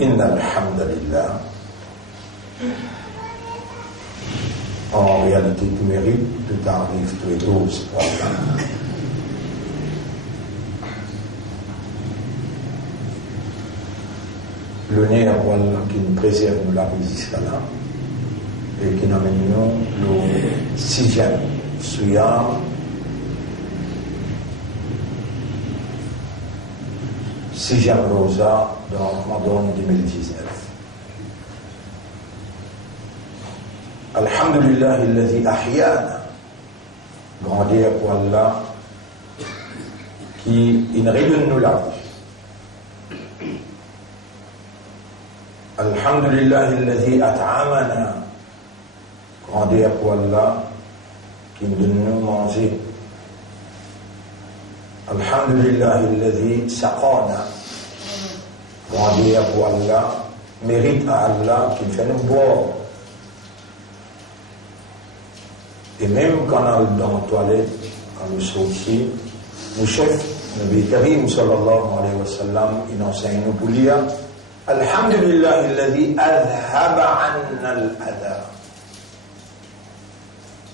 إن الحمد لله. En réalité, tout mérite, tout arrive, tout est dose. Le nerf qui nous préserve de la résistance et qui nous amène le 6e Suyam, sixième Rosa dans Ramadan 2019. Alhamdulillah alladhi ahyana, grandir pour Allah qui redonne nous la vie. Alhamdulillah alladhi at'amana, grandir pour Allah qui nous donne nous manger. Alhamdulillah alladhi saqana, grandir pour Allah, mérite à Allah qui fait nous boire. Et même quand on est dans la toilette, quand nous sortit, le chef, Nabi Karim sallallahu alayhi wa sallam, il enseigne nous pour dire Alhamdulillah alladhi adhaba anna al-adha.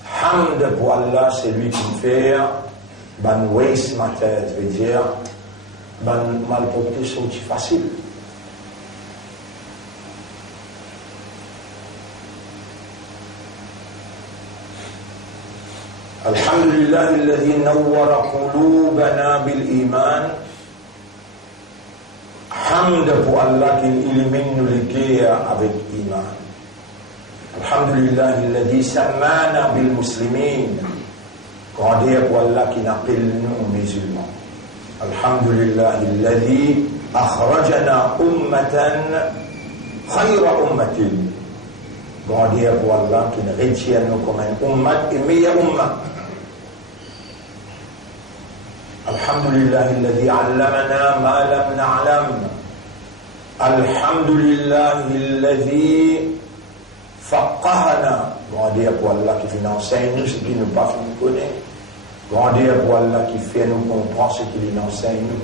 Hamd pour Allah, c'est lui qui fait ban waste ma tête, veut dire ban malporté sorti facile. Alhamdulillah alladhi nawwara qulubana bil iman. Hamd pour Allah qui illumine nos cœurs avec iman. Alhamdulillah alladhi sammana bil muslimin. Grandir pour Allah qui appelle nous musulmans. Alhamdulillah alladhi akhrajana ummatan khayra ummatin. Grandir pour Allah qui nous retient nous comme un ummat et meilleur ummat. Alhamdulillah alladhi allamana ma lam na'lam. Alhamdulillah alladhi faqahana. Grandir pour Allah qui fait nous enseigner ce qu'il nous pas fait nous connaître. Grandir pour Allah qui fait nous comprendre ce qu'il nous enseigne nous.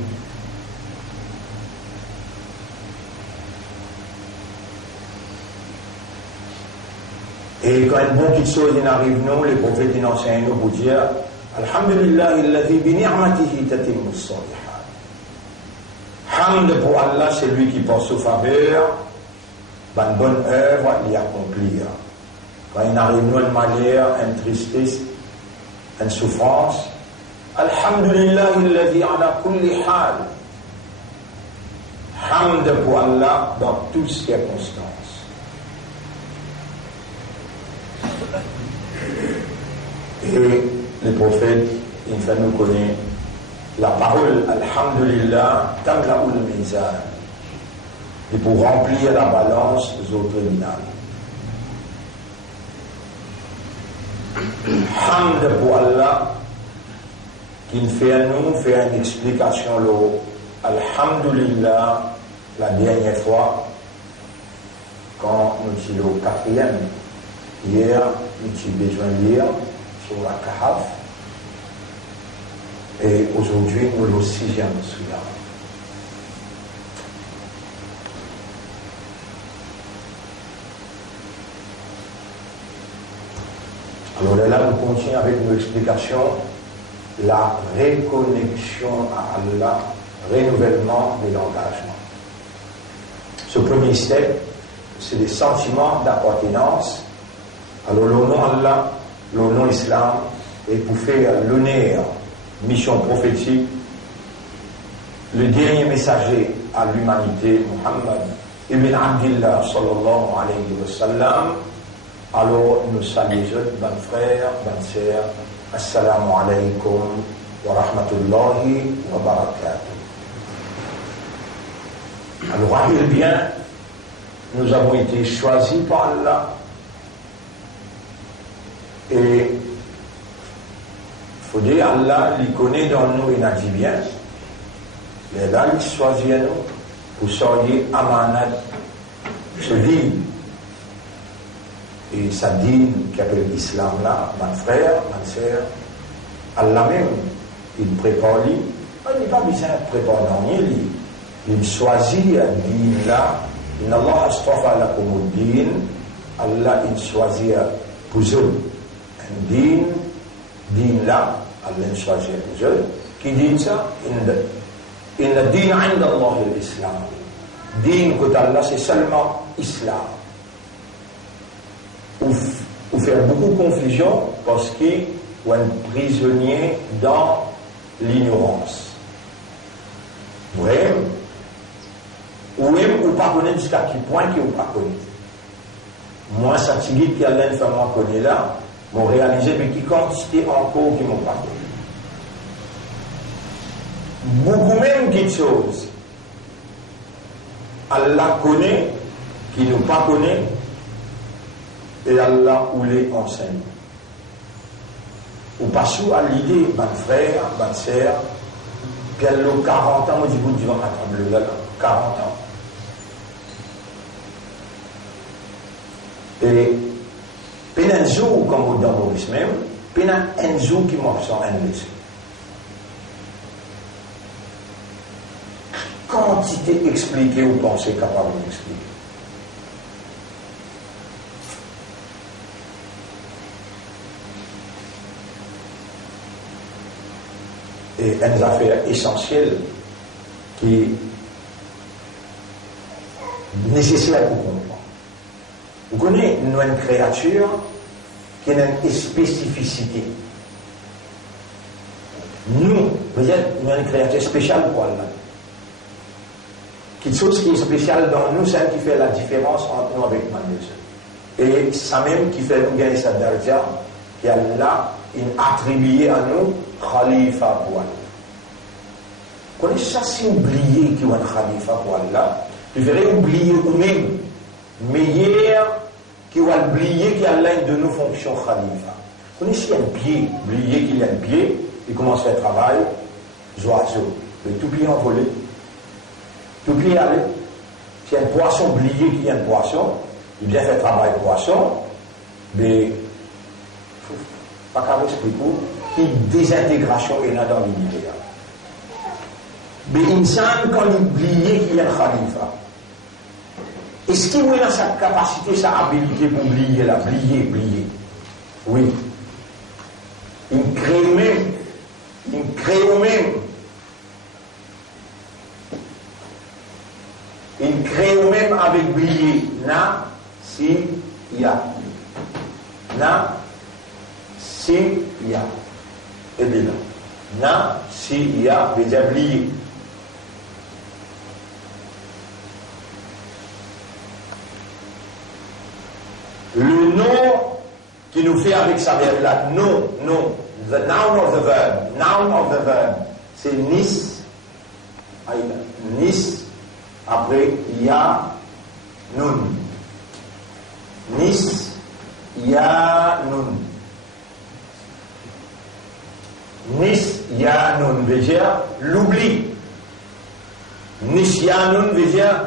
Et quand une bonne petite chose arrive nous, les prophètes ils enseignent nous pour dire Alhamdulillah alladhi bi ni'matihi tatimmu as-salihat. Hamd pour Allah, c'est lui qui pense aux faveurs, une bonne œuvre, l'y accomplir. Quand il arrive nous un malheur, une tristesse, une souffrance, Alhamdulillah alladhi ala kulli hal. Hamd pour Allah dans toutes circonstances. Et les prophètes, il fait nous connaître la parole Alhamdulillah, tamla'ul mizan, et pour remplir la balance des autres tribunaux. Hamd pour Allah, qui fait à nous faire une explication, Alhamdulillah, la dernière fois, quand nous sommes au 4e, hier, nous avons besoin de lire sur la Kahaf, et aujourd'hui, nous sommes au 6e Suyam. Alors là, nous continuons avec nos explications, la reconnexion à Allah, renouvellement de l'engagement. Ce premier step, c'est des sentiments d'appartenance. Alors le nom Allah, le nom Islam, et pour faire l'honneur, mission prophétique, le dernier messager à l'humanité, Muhammad ibn Abdillah sallallahu alayhi wa sallam. Alors nous saluons, bonnes frères, bonnes sœurs, assalamu alaykum wa rahmatullahi wa barakatuh. Alors rappelez bien, nous avons été choisis par Allah. Et il faut dire, Allah, il connaît dans nous, il a dit bien. Mais là, il choisit nous pour sortir amanat, ce dit. Et ça dit qu'appelle l'islam là, mon frère, ma sœur, Allah même, il prépare lui. Il n'est pas besoin de préparer non, il choisit un dit là Inna Allah astafa lakumuddin, Allah il choisit pour eux un din là, Allah choisit pour eux. Qui dit ça? Inna din inda Allah l'islam. Din que Allah c'est seulement islam. Ou faire beaucoup de confusion parce qu'il y a un prisonnier dans l'ignorance. Oui. Ou même, ou pas connaître jusqu'à quel point qu'il ou pas connaître. Moi, ça te dit qu'il y a l'un fait moi connaît là, m'ont réalisé, mais qui quantité encore qui m'ont pas connu. Beaucoup même de choses. Allah connaît, qui nous pas connaît, et Allah ou les enseigne. Ou pas sous à l'idée, mon frère, ma sœur, puis elle a 40 ans, moi je vous dis, on a 40 ans. Et puis un jour, comme dans Maurice même, puis un jour qui m'a fait un métier. Quantité expliquée ou pensée capable d'expliquer. Et une affaire essentielle qui est nécessaire pour comprendre. Vous connaissez une créature qui a une spécificité. Nous, vous êtes une créature spéciale pour Allah. Quelque chose qui est spécial dans nous, c'est ce qui fait la différence entre nous avec Dieu. Et ça même qui fait nous gagner cette darja, qui a là, une attribué à nous, Khalifa pour Allah. Vous connaissez ça, si oublié qu'il y a un Khalifa pour Allah, tu verrais oublier vous-même, meilleur qui va oublier qu'il y a l'un de nos fonctions Khalifa. Vous connaissez un pied, oublier qu'il y a un pied, il commence à faire travail, oiseau, le tout pied envolé. Tout pied aller. Si un poisson oublié qu'il y a un poisson, il vient faire travail poisson, mais pas qu'à expliquer qu'il désintégration est là dans l'univers. Mais insan quand il oublie qu'il y a un khalifa, est-ce qu'il a sa capacité, sa habilité pour oublier là, oublier? Oui. Il crée même. Il crée même avec oublier. Na, si, ya. Na, si, ya. Et bien là. Na, si, ya, veut dire oublier. Le nom qui nous fait avec sa verbe là, non, the noun of the verb, c'est nis, après ya, nun. Nis, ya, nun. Nis, ya, nun veut dire l'oubli. Nis, ya, nun veut dire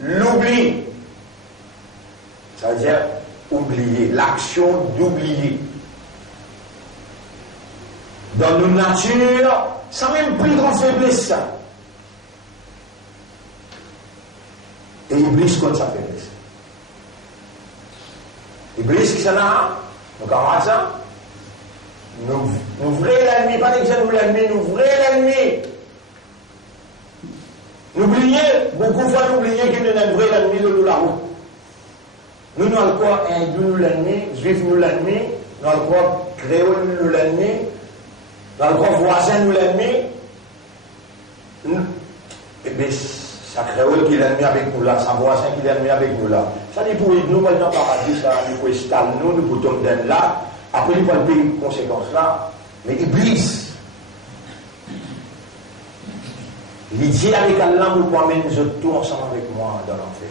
l'oubli. Ça veut dire oublier, l'action d'oublier. Dans nos natures, ça même plus grande faiblesse ça. Et Iblis contre sa faiblesse. Iblis qui s'en a, donc en ça, nous vrai l'ennemi, pas d'exemple nous l'ennemi, nous vrai l'ennemi. N'oubliez, beaucoup de fois n'oubliez qu'il y a un vrai ennemi de nous la route. Nous avons quoi hindou nous l'ennemi, juif nous l'ennemi, nous avons quoi créole nous l'ennemi, nous avons quoi voisin nous l'ennemi. Et bien, ça créole qui est l'ennemi avec nous là, sa voisin qui est l'ennemi avec nous là. Ça dit pour nous, pas dans le paradis, ça, nous pour installer nous, nous pour tomber là, après nous pour payer les conséquences là. Mais Iblis, il dit avec Allah, vous pouvez amener nous autres tout ensemble avec moi dans l'enfer.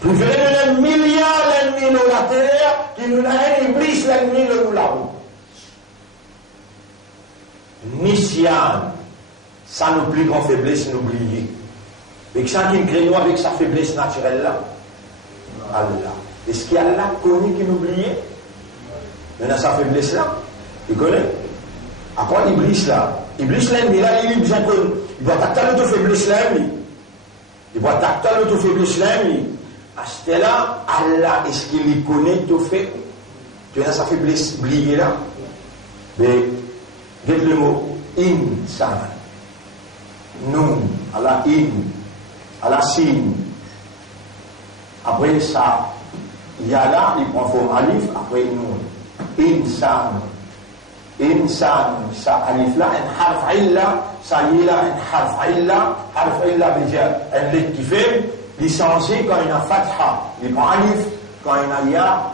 Plus vrai un milliard l'ennemi de la terre, qui nous a un Iblis l'ennemi de nous là-haut. Nisyan, ça nous plus grande faiblesse, nous oublier. Et que ça qui crée nous avec sa faiblesse naturelle là. Allah. Est-ce qu'il y a Allah connu qui nous oubliait? Il a sa faiblesse là. Il connaît. Après Iblis là. Iblis l'ennemi là, il est bien connu. Il doit attaquer notre faiblesse là, lui. Il voit tactile tout fait plus l'ami. À ce là, Allah, est-ce qu'il connaît tout fait? Tu as ça fait oublier là. Mais, dites le mot insan. Nun, Allah in, Allah sin. Après ça, il y a là, il prend forme alif, après nun. Insan. Insan, ça alif là, un harf illa, ça y est là, un harf illa veut dire un lettre qui fait, licencié quand il y a fatha, il prend alif, quand il y a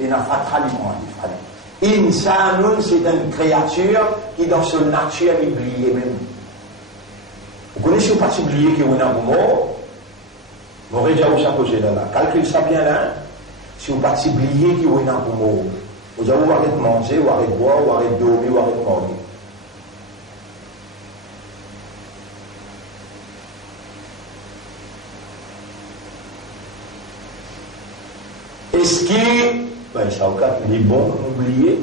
fatha, il prend alif. Insanun, c'est une créature qui dans son nature est oubliée même. Vous connaissez pas si oublié qui est un mot? Vous aurez déjà posé là. Calcule ça bien là. Si vous pas si oublié qui est un mot, vous allez arrêter de manger, ou arrêter de boire, ou arrêter de dormir, ou arrêter de mourir. Est-ce qu'il ben, ça il est bon d'oublier.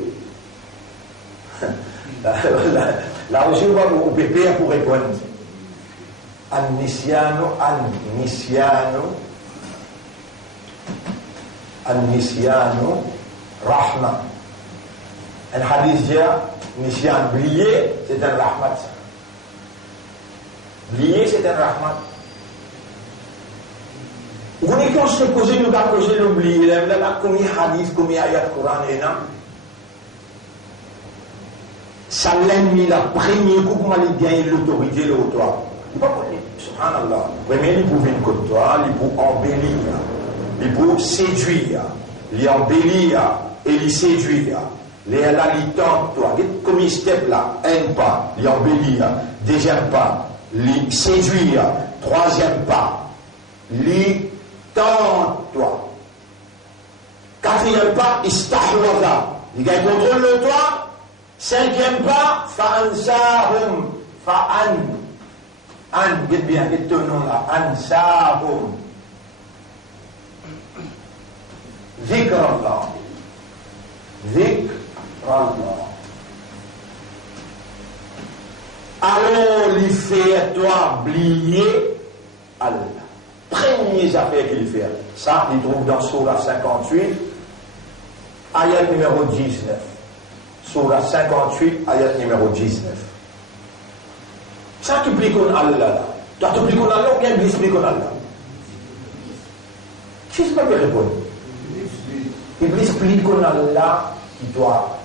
Là aussi, on va au PP pour répondre. An-Nisyanu, Rahma. Un hadith dit, Nisyan, oublier, c'est un rahmat. Oublier, c'est un rahmat. Vous connaissez quand je posé, nous avons posé l'oublier, là, combien de hadiths, combien d'ayats de Coran et là. Ça l'a mis la première coup pour aller gagner l'autorité, l'autoire. Il ne peut pas connaître. Subhanallah. Premier, il peut venir contre toi, il peut embellir, il peut séduire, il embellir et il séduire. Les là, il tente toi. Comme il step là, un pas, il embellir, deuxième pas, il séduire, troisième pas, il tente toi. Quatrième pas, il stahwaza, il gagne contrôle de toi. Cinquième pas, fa'ansahum, dites bien, dites ton nom là, ansahum. Zikrallah. Alors, il fait toi oublier Allah. Première affaire qu'il fait. Ça, il trouve dans Surah 58, ayat numéro 19. Surah 58, ayat numéro 19. Ça, tu plies qu'on Allah là. Toi, tu plies qu'on Allah ou bien Iblis plie qu'on Allah? Qui est-ce que tu réponds? Iblis plie qu'on Allah qui doit.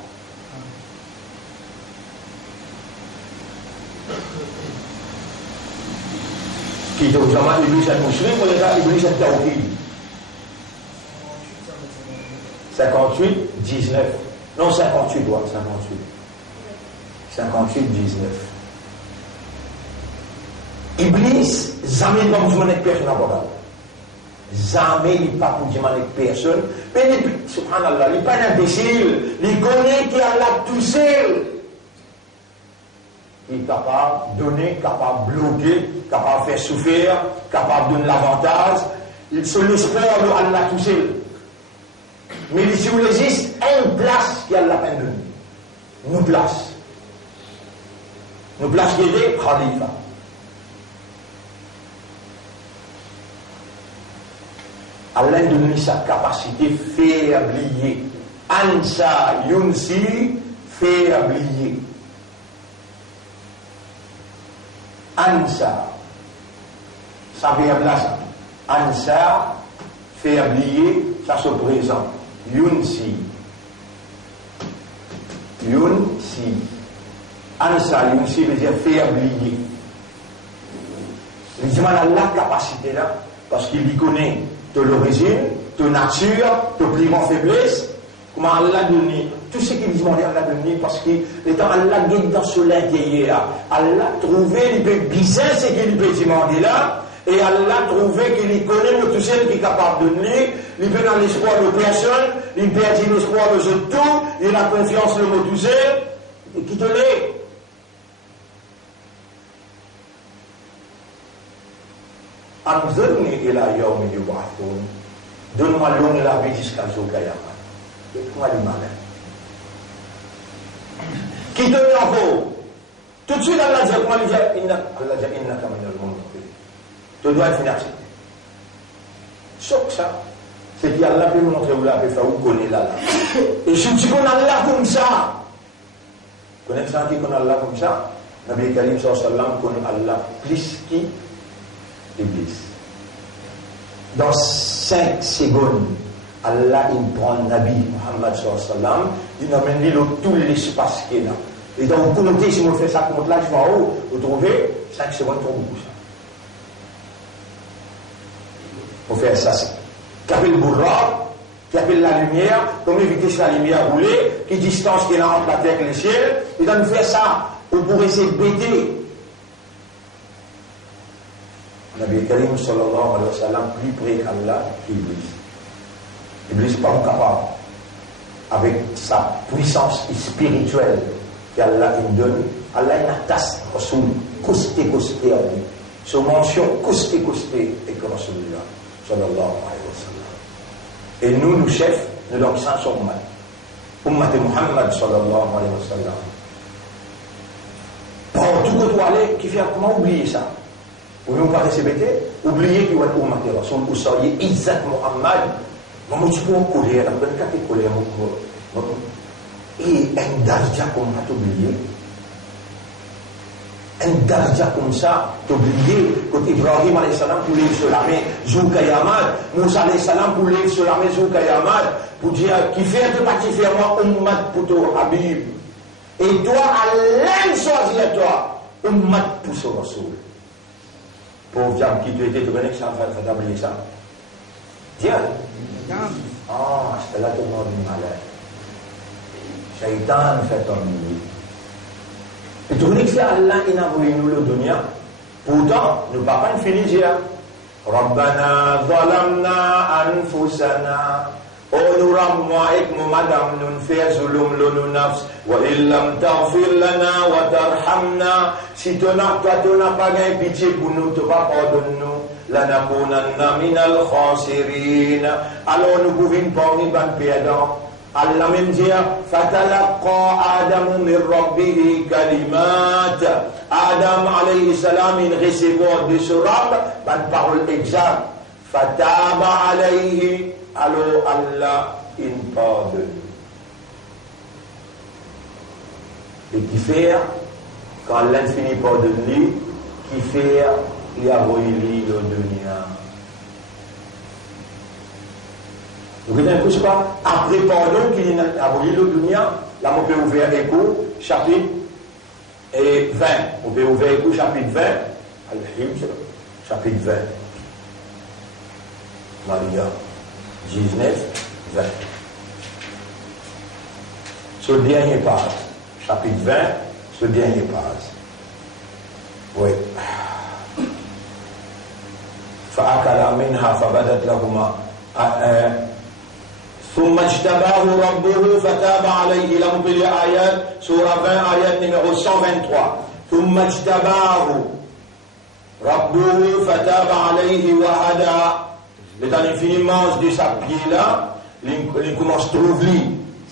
Qui doit jamais Iblis est musulman ou déjà Iblis est tawhid? 58, 19. Non, 58, ouais, 58. 58, 19. Iblis, jamais pas besoin de personne à bord. Jamais il n'est pas pour dire avec personne. Mais subhanallah, il n'est pas un imbécile. Il connaît qu'il a là tout seul. Il est capable de donner, capable de bloquer, capable de faire souffrir, capable de donner l'avantage. C'est l'espoir de Allah tout seul. Mais si vous existe, une place qui a la peine de nous. Nous place. Nous place qui est Khalifa. Allah donne sa capacité de faire oublier. Ansa yunsi, faire oublier. Ansa, ça veut dire ça. Ansa, faire oublier, ça se présente. Yunsi. Yunsi. Ansa yunsi veut dire faire oublier. Il demande à la capacité là, parce qu'il y connaît de l'origine, de nature, de plus grande faiblesse. Comment Allah donne tout ce qu'il demande à Allah donne, parce que l'étant Allah guide dans ce l'intérieur. Allah trouvé, il peut bizarre ce qu'il peut demander là, et Allah trouvé qu'il connaît le tout seul qui est capable de donner, il peut dans l'espoir de personne, il perd l'espoir de tout, il a confiance le mot tout seul, et qui te l'est. Anzurni ila yawmi yub'athun. Donne-moi longue la vie jusqu'à jour Qiyamah. Donne-moi le malin. Qui te l'envoie? Tout de suite Allah dit, Allah dit innaka minal munzirin. tu dois être accepté. Sauf ça, c'est qu'Allah peut montrer où la peut faire, où connaît là. Et si tu connais Allah comme ça, connaissant qui connaît Allah comme ça, Nabi Karim sallallahu alayhi wa sallam connaît Allah plus qui Iblis. Dans 5 secondes, Allah il prend Nabi Muhammad sallallahu alayhi wa sallam, il amène tout l'espace qu'il y a là. Et donc vous comptez, si vous faites ça, compte là, je vais en haut, vous trouvez 5 secondes pour beaucoup ça. Pour faire ça, c'est qui appelle le bourra, qui appelle la lumière, comment éviter que la lumière roule, qui distance qu'il y a entre la terre et le ciel, et donc nous faire ça, on pourrait essayer de bêter. Nabi Karim sallallahu alayhi wa sallam, plus près qu'Allah qu'Iblis. Iblis n'est pas capable, avec sa puissance spirituelle qu'Allah il donne, Allah il attache Rasoul, costé à lui. Son mention costé et que Rasoulullah sallallahu alayhi wa sallam. Et nous chefs, nous leur disons son Ummat Muhammad sallallahu alayhi wa sallam. Par tout côté aller, qui fait comment oublier ça? Vous ne pas receber, oublier qu'il y a Ummat Rasoul, vous seriez Izzat Muhammad. Moi, je peux en colère, je peux en colère. Et un darja comme ça, t'oublier. Un darja comme ça, t'oublier. Quand Ibrahim alayhi salam pour lire sur la main, Zoukayamad, Moussa alayhi salam pour lire sur la main, Zoukayamad, pour dire, qui fait de pas qui fait moi, Ummat pour toi, Habib. Et toi, Allah choisit toi, Ummat pour ce Rasoul. Pauvre diable qui tu étais, tu connais que ça va t'oublier ça. Tiens. Ah, c'était là tout le monde malade. Shaitan fait tomber. Et tu connais que c'est Allah qui a envoyé nous le dunya. Pourtant, nous ne pouvons pas finir dire Rabbana zalamna anfusana. Oh, nous ramons avec nous, madame, nous faisons zulum le nafs. Wa illam ta'fir lana wa tarhamna. Si tu n'as pas gagné pitié pour nous, tu vas pardonner nous. Lanakunanna minal khasirin. Alors nous pouvons parmi les perdants. Allah même dit Fatalaqa Adamu min Rabbihi kalimat. Adam alayhi salam il recevoir de ce Rabb une parole exacte. Fataba alayhi. Alors Allah il pardonne. Et qui fait quand Allah finit par donner, qui fait il y a volé le dunya. Vous comprenez tout ça? Après pardon qu'il a volé le dunya, là on peut ouvrir Écho, chapitre 20. On peut ouvrir Écho, chapitre 20. Al-Hijr, chapitre 20. Maria, 19, 20. Ce dernier page, chapitre 20, ce dernier page. Oui. فأكلا منها فبدت لهما ثم اجتباه ربه فتاب عليه لهم بالآيات سورة 20 آيات numéro 123 ثم اجتباه ربه فتاب عليه وهدى l'état infiniment de sa pied là il commence à trouver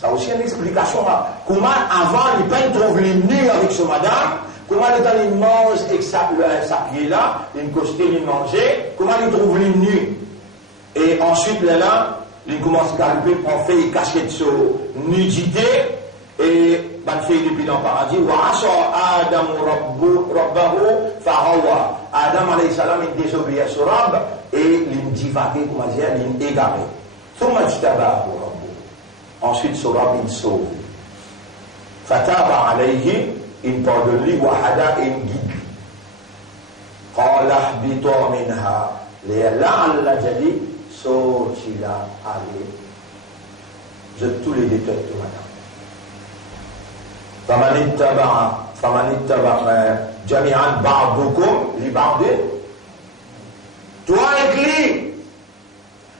ça aussi une explication là comment avant il peine trouver nu avec ce madame. Comment il mange avec sa pied là, il costume, il mangeait, comment il trouve les nus. Et ensuite, là, il commence à calper pour faire cacher de son nudité, et il fait depuis dans le paradis, Adam Rabbahu Farawa. Adam alayhi salam, il désobéit à ce Rabb, et il divague, comment dire, il égaré. Ensuite, ce Rabb, il sauve. Fataba alayhi. Il pardonne lui wahada et guide. Qala ihbitu minha. Là Allah dit sorti là allez. Je tous les détails de madame. Faman ittaba'a jami'an ba'dukum li ba'd. Toi et lui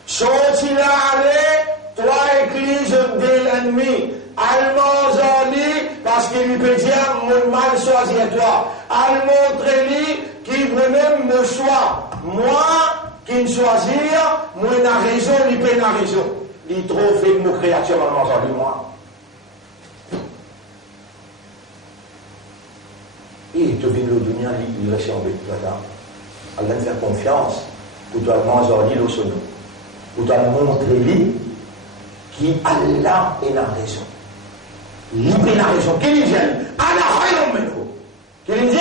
sorti là allez. Toi et lui je dis l'ennemi. Al-Mazali, parce qu'il lui peut dire, mon mal choisi à toi. Al-Montreli, qui vraiment me choix. Moi, qui me choisir, moi, n'a raison, il peut n'a raison. Il trouve fait mon créature Al-Mazali, moi. Et tu viens de l'Odunia, il reste en bête, là. Allah nous fait confiance pour toi manger au sono. Pour toi montrer lui qui Allah est la raison. Lui est la raison. Qui dit Allah khayrun minhu. Qui dit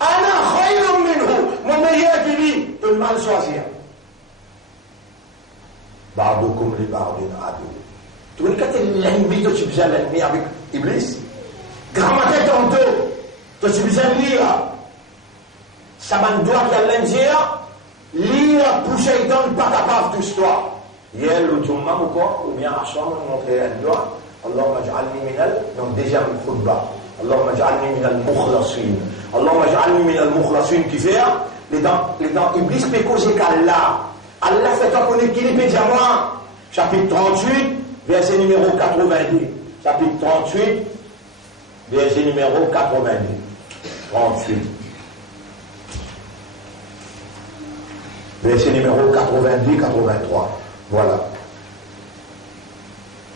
Allah khayrun minhu. Mon meilleur qui dit de le mal choisir. Ba'dukum li ba'din adu. Tu vois quand l'ennemi de tu besoin l'ennemi avec Iblis. Grammaire tantôt. Tu besoin lire. Ça m'a doit qu'il y a dire. Lire pour Shaitan pas capable de l'histoire. Hier, le Jumma ou bien Ashram, on montrait un doigt. Allahumma ja'alni minal, donc déjà le khutbah. Allahumma ja'alni minal mukhlasin. Allahumma ja'alni minal mukhlasin qui fait, les dents Iblis peut causer qu'Allah. Allah fait un connaître qu'il peut dire moi. Chapitre 38, verset numéro 82. Chapitre 38, verset numéro 82. 38. Verset numéro 82-83. Voilà.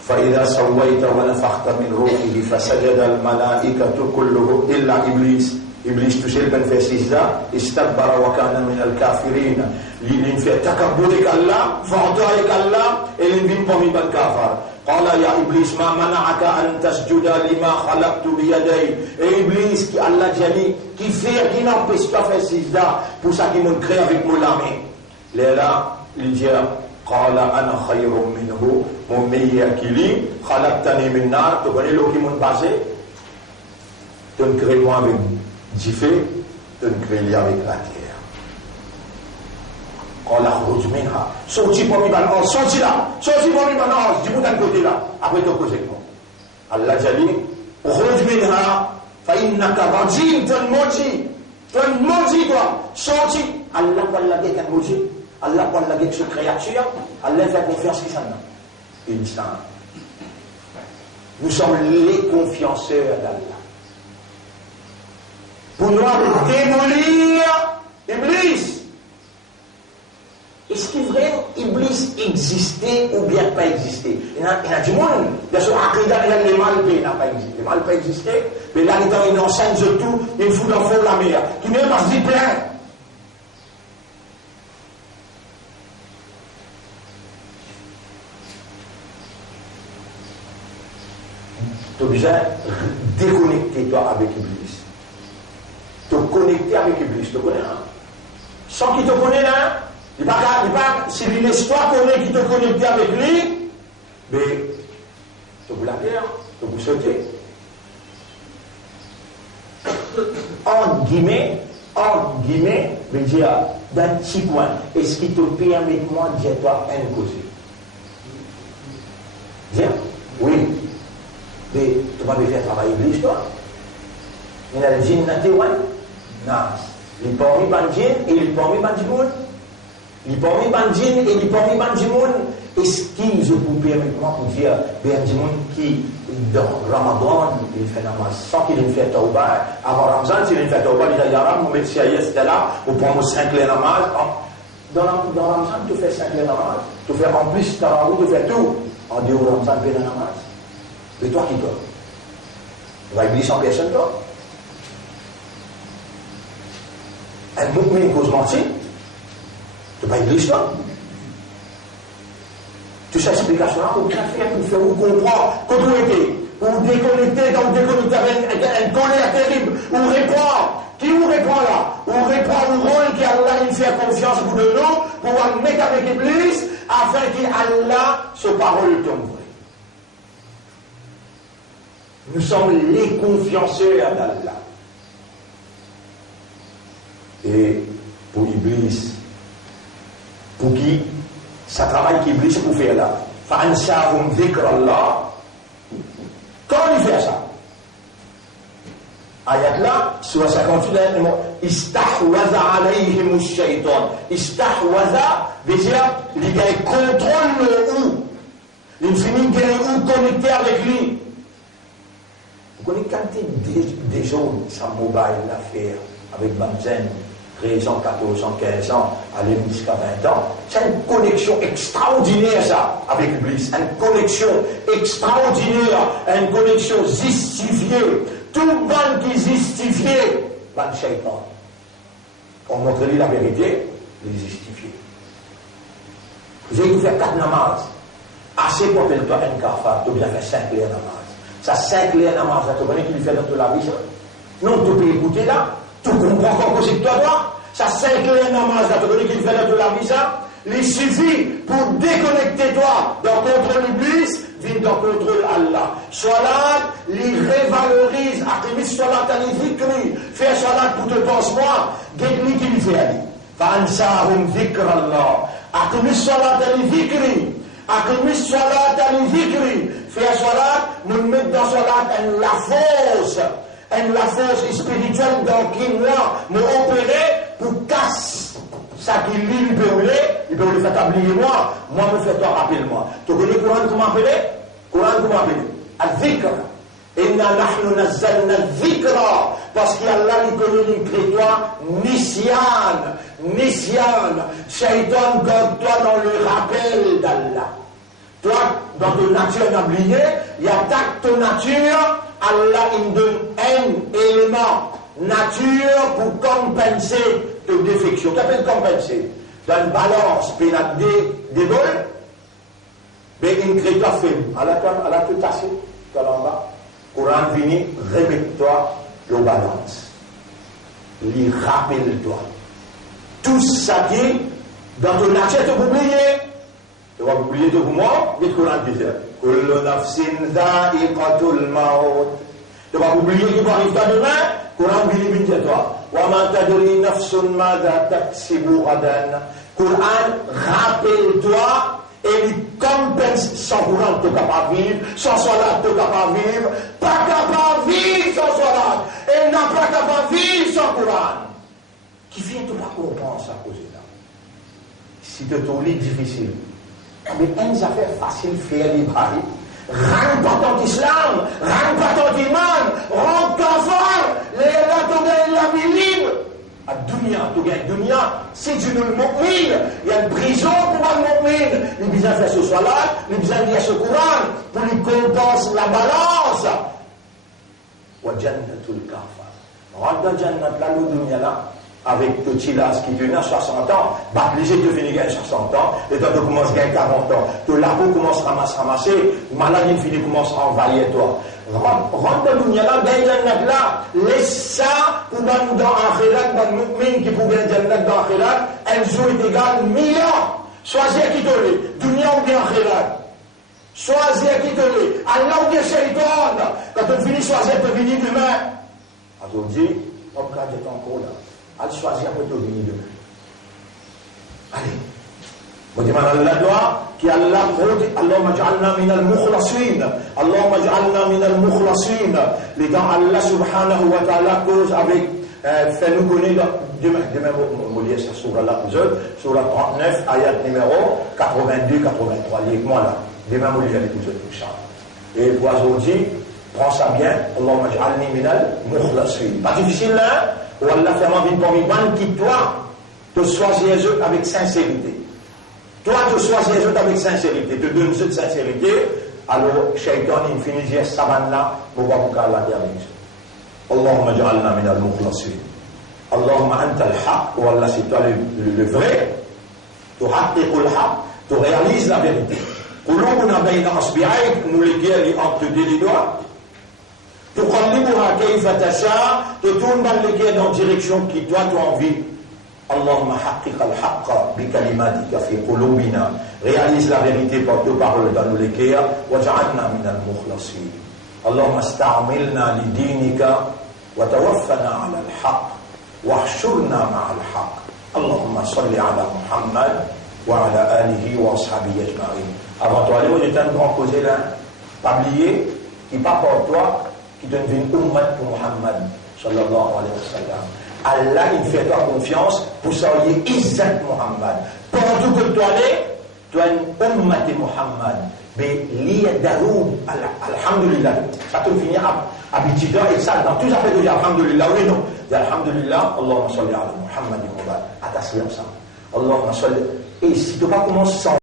فإذا سويت ونفخت من روحه فسجد الملائكة كلهم إلا إبليس. إبليس تشير بن فاسيزا استكبر وكان من الكافرين. لين في تكبرك الله فعطائك الله إلين بن قومي بن كافر. قال يا إبليس ما منعك أن تسجد لما خلقت بيدي. إبليس qui Allah dit qui fait qui n'empêche pas faire sijda pour ça qui m'ont créé avec mon main. Là, il dit قال أنا خير منه mon meilleur qui lit خلقتني من نار. Tu connais l'eau qui m'ont passé. Tu me crées moi avec du feu, tu me crées avec la terre. قال اخرج منها. Sorti pour lui maintenant, sorti là. Sorti pour lui maintenant, dis-moi d'un côté là. Après tu causes avec moi. Allah dit اخرج منها فإنك رجيم. Tu es maudit. Tu es maudit toi. Sorti. Allah va la gueule un maudit. Allah prend la gueule sur créature, Allah fait confiance qui s'en a. Instant. Nous sommes les confianceurs d'Allah. Pour nous démolir Iblis. Est-ce qu'il est vrai Iblis existait ou bien pas existait? Il y a du monde, bien sûr, Aqidah, il y a les malpés, n'a pas existé. Les malpés existaient, mais là, il enseigne de tout, il fout dans le fond de la mer, qui même pas se dit plein. Tu as besoin de déconnecter toi avec Iblis. Te connecter avec Iblis, tu connais hein? Sans qu'il te connaisse là, il n'est pas, si l'histoire connaît qu'il te connecte avec lui, mais tu vous la guerre, tu vous sauter. En guillemets, veut dire, d'un petit coin, est-ce qu'il te permet de moi de dire toi un côté? Dire, oui. Mais tu vas me faire travailler Iblis, toi. Il y a le djinn natéwan, nas. Il peut y avoir djinn et il peut y avoir djimoun. Il peut y avoir djinn et il peut y avoir djimoun. Est-ce qu'il je vous permets moi pour dire, ben djimoun qui, dans Ramadan, il fait namaz, sans qu'il ait fait tauba, avant Ramadan, s'il ait fait tauba, il dit, Yaram, vous mettez si c'était là, vous prenez 5 les namaz. Dans Ramadan, tu fais 5 les namaz. Tu fais en plus, tu fais tout. En dehors de Ramadan, tu fais la namaz. Et toi qui toi? Tu vas Iblis en personne toi? Un mouvement cause mentir? Tu vas Iblis toi? Tu sais l'explication-là, pour bien faire, pour faire, pour comprendre, connecter, pour déconnecter, donc déconnecter avec un colère terrible, ou répondre. Qui vous répond là? Ou répond au rôle qu'Allah il fait confiance pour de nous, pour mettre avec Iblis, afin qu'Allah, ce parole tombe. Nous sommes les confianceurs d'Allah. Et pour Iblis, pour qui ça travaille qu'Iblis pour faire là. فَأَنْسَاهُمْ ذِكْرَ اللَّهِ. Quand il fait ça? Ayat là, sur 58, istahwaza alayhim ash-shaytan. Istahwaza veut dire, il contrôle le ou. Il finit de ou connecté avec lui. Vous connaissez quand des gens, ça mobile l'affaire, avec Bamzen, 13 ans, 14 ans, 15 ans, aller jusqu'à 20 ans. C'est une connexion extraordinaire, ça, avec Iblis. Une connexion extraordinaire, une connexion justifiée. Tout le monde qui est justifié, van shaitan. On montre lui la vérité, il est justifié. Vous avez fait 4 namazes. Assez pour faire le toi un kafa, tu bien fait 5 les namazes. Ça 5 les namazes, tu connais qui lui fait dans toute la vie, ça? Non, tu peux écouter là, tu comprends encore que c'est toi, toi. Ça 5 les namazes, tu connais qui lui fait dans toute la vie, ça? Il suffit pour déconnecter toi d'un contrôle Iblis, vient d'un contrôle Allah. Salat, il révalorise, Aqimis salat al-Zikri, fais salat pour te penser moi, qu'est-ce qu'il fait ali? Fa'ansahum dhikr Allah. Aqimis salat al-Zikri, Aqimis salat al-Zikri, fais salat, nous mettons dans salat la force spirituelle dans qui moi, me opérer pour casser. Ça qui lit, il peut le faire oublier moi me fait toi, rappelle-moi. Tu connais le Coran comment appeler? Coran comment appeler? Al-Dhikr. Inna nahnu nazzalna al-Dhikra. Parce qu'Allah, il connaît l'écritoire Nisyan. Shaitan, garde-toi dans le rappel d'Allah. Toi, dans ton nature oublié, il attaque ton nature, Allah, il donne un élément nature pour compenser de défection. Tu appelles compenser. Dans une balance, des bols, mais une créature faible. Elle a tout tassé, toi là en bas. Courant vini, remets-toi le balance. Lui, rappelle-toi. Tout ça qui est dans ton nature, tu vas oublier. Tu vas oublier tout pour moi, mais le Coran dit ça. Kullu nafsin dha'iqatul maut. Tu vas oublier qu'il va arriver demain. Coran vini, vini, toi. وَمَا تَدْرِي نَفْسٌ مَاذَا تَكْسِبُ غَدًا. Coran, rappelle-toi et il compense sans Coran, tu n'es pas vivre, sans Salat, tu n'es pas vivre, pas capable vivre sans Salat, et n'a pas capable vivre sans Coran. Qui vient de la comprendre à cause de ça? Si tu te lis difficile, mais une affaire facile, faire les paris. Rang pas ton islam, rang pas ton iman, rang ton fort, les là tu gagnes la vie libre. À dunya, tu gagnes dunya, si tu ne le mu'min, il y a une prison pour un mu'min. Il besoin de faire ce salat, il besoin de lire ce Coran, pour lui compenser la balance. Wa jannatul kafar. Rentre dans jannat là, le dunya là, avec tout chilas qui devient 60 ans, baptisé de finir à 60 ans, et toi tu commences à gagner 40 ans, que la peau commence à ramasser, maladie finit commence à envahir toi. Rentre dans le dunya là, gagne jannat là, laisse ça pour dans akhirat, dans le mu'min qui pour gagner jannat dans akhirat, un jour est égal 1000 ans. Choisis qui te l'est, dunya ou bien akhirat. Choisis qui te l'est. Allah ou bien shaitan. Quand tu finis choisir, tu finis demain. A tu dit, on va garder ton corps là. Allez choisir pour te venir demain. Allez. Vous demandez à Allah qui Allah dit Allahumma ja'alna min al-mukhlasin. Allahumma ja'alna min al-mukhlasin. Les gens Allah subhanahu wa ta'ala cause avec fait nous connaître demain vous lire cette surah là vous autres, surah 39 ayat numéro 82 83 liez moi là. Demain vous lire avec vous autres inchallah. Et pour aujourd'hui, prends ça bien. Allahumma ja'alni min al-mukhlasin. Pas difficile là. Ou Allah fait envie pour moi qui toi te choisir les autres avec sincérité. Toi te choisir les autres avec sincérité, te donnes cette sincérité, alors shaitan il finit dire saban là pour voir pour Allah dire avec ça. Allahumma ja'alna min al-mukhlasin. Allahumma anta al-haq, ou Allah c'est toi le vrai. Tu haqqiqu al-haq, tu réalises la vérité. Qulubuna bayna asbi'ayk, nous les guerres entre deux doigts. تقلبها كيف تشاء تتون بالك dans direction qui toi tu as envie. اللهم حقق الحق بكلماتك في قلوبنا. Réalise la vérité par tes paroles dans nos cœurs. واجعلنا من المخلصين. اللهم استعملنا لدينك وتوفنا على الحق واحشرنا مع الحق. اللهم صل على محمد وعلى آله وأصحابه أجمعين. Avant toi, aller j'étais un grand causé là, pas oublier, qui pas pour toi, qui donne une ummat pour Muhammad sallallahu alayhi wa sallam. Allah il fait toi confiance pour saluer Izzat Muhammad. Partout que tu allais, tu as une ummat de Muhammad. Mais l'iyya daroub, alhamdulillah. Ça te finit habitué et ça dans tout ça fait dire alhamdulillah oui non. Alhamdulillah, Allahumma salli ala Muhammad wa barik. À ta ça. Allahumma salli. Et si tu pas commencer sans